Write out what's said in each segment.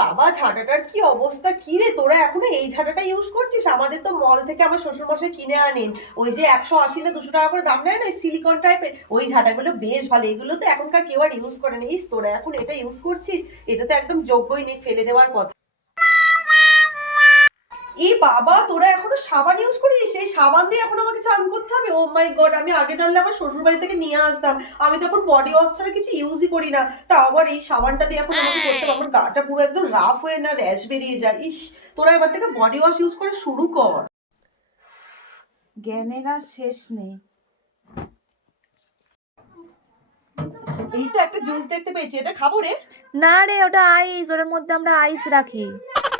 বাবা, ঝাঁটাটার কি অবস্থা! কি রে, তোরা এখনো এই ঝাঁটাটা ইউজ করছিস? আমাদের তো মল থেকে আমার শ্বশুরমশাই কিনে আনেন, ওই যে 180 না 200 টাকা করে দাম নেয় না, সিলিকন টাইপের ওই ঝাঁটাগুলো বেশ ভালো। এগুলো তো এখনকার কেউ আর ইউজ করে না। ইস, তোরা এখন এটা ইউজ করছিস? এটা তো একদম যোগ্যই নেই, ফেলে দেওয়ার কথা। এই বাবা, তোরা এখনো সাবান ইউজ করিস? সেই সাবান দিয়ে এখন আমাকে চান করতে হবে? ও মাই গড, আমি আগে জানলে আমার শ্বশুর বাড়ি থেকে নিয়ে আসতাম। আমি তো এখন বডি ওয়াশ ছাড়া কিছু ইউজই করি না। তা আবার এই সাবানটা দিয়ে এখন আমাকে করতে হবে? আমার গাটা পুরো একদম রাফ হয়ে না র্যাশ বেরিয়ে যায়। ইস, তোরা এবার থেকে বডি ওয়াশ ইউজ করে শুরু কর। জ্ঞানের আর শেষ নেই। এই তো একটা জুস দেখতে পেয়েছি, এটা খাবো রে? না রে, ওটা আইস, ওটার মধ্যে আমরা আইস রাখি।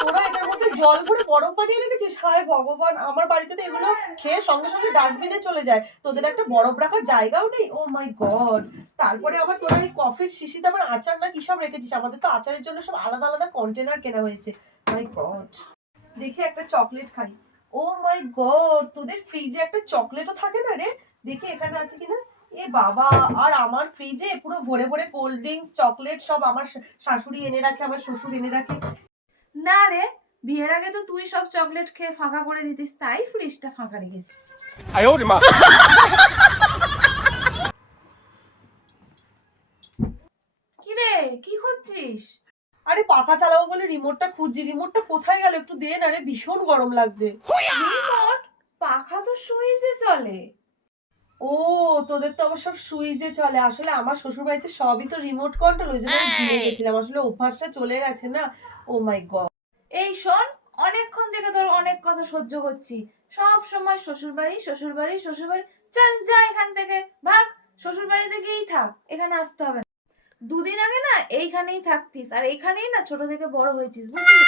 তোরা এটার মধ্যে জল ভরে বরফ বানিয়ে রেখেছিস? হায় ভগবান, আমার বাড়িতে তো এগুলো খেয়ে সঙ্গে সঙ্গে ডাস্টবিনে চলে যায়। তোদের একটা বরফ রাখার জায়গাও নেই? ও মাই গড। তারপরে আবার তোরা এই কফির শিশিতে আবার আচার না কি সব রেখেছিস? আমাদের তো আচারের জন্য সব আলাদা আলাদা কন্টেনার কেনা হয়েছে। মাই গড। দেখি একটা চকলেট খাই। ও মাই গড, তোদের ফ্রিজে একটা চকলেটও থাকে না রে? দেখি এখানে আছে কিনা। এ বাবা, আর আমার ফ্রিজে পুরো ভরে ভরে কোল্ড ড্রিঙ্কস, চকলেট সব আমার শাশুড়ি এনে রাখে, আমার শ্বশুর এনে রাখে। না রে, বিয়ের আগে তো তুই সব চকলেট খেয়ে ফাঁকা করে দিতিস, তাই ফ্রিজটা ফাঁকা রেখেছি। কি রে, কি করছিস? আরে পাখা চালাবো বলে রিমোটটা খুঁজছি। রিমোটটা কোথায় গেল? একটু দে না রে, ভীষণ গরম লাগছে। রিমোট? পাখা তো সুইচে চলে। ও, তোদের তো আবার সব সুইচে চলে। আসলে আমার শ্বশুর বাড়িতে সবই তো রিমোট কন্ট্রোল, ওই জন্য আমি ভুলে গেছিলাম। আসলে অভ্যাসটা চলে গেছে না। ও মাই গড। এই শোন, অনেকক্ষণ থেকে তোর অনেক কথা সহ্য করছি। সব সময় শ্বশুর বাড়ি শ্বশুর বাড়ি শ্বশুর বাড়ি। চল যা এখান থেকে, ভাগ। শ্বশুর বাড়িতে গিয়েই থাক, এখানে আসতে হবে না। দুদিন আগে না এইখানেই থাকতিস, আর এইখানেই না ছোট থেকে বড় হয়েছিস, বুঝলি?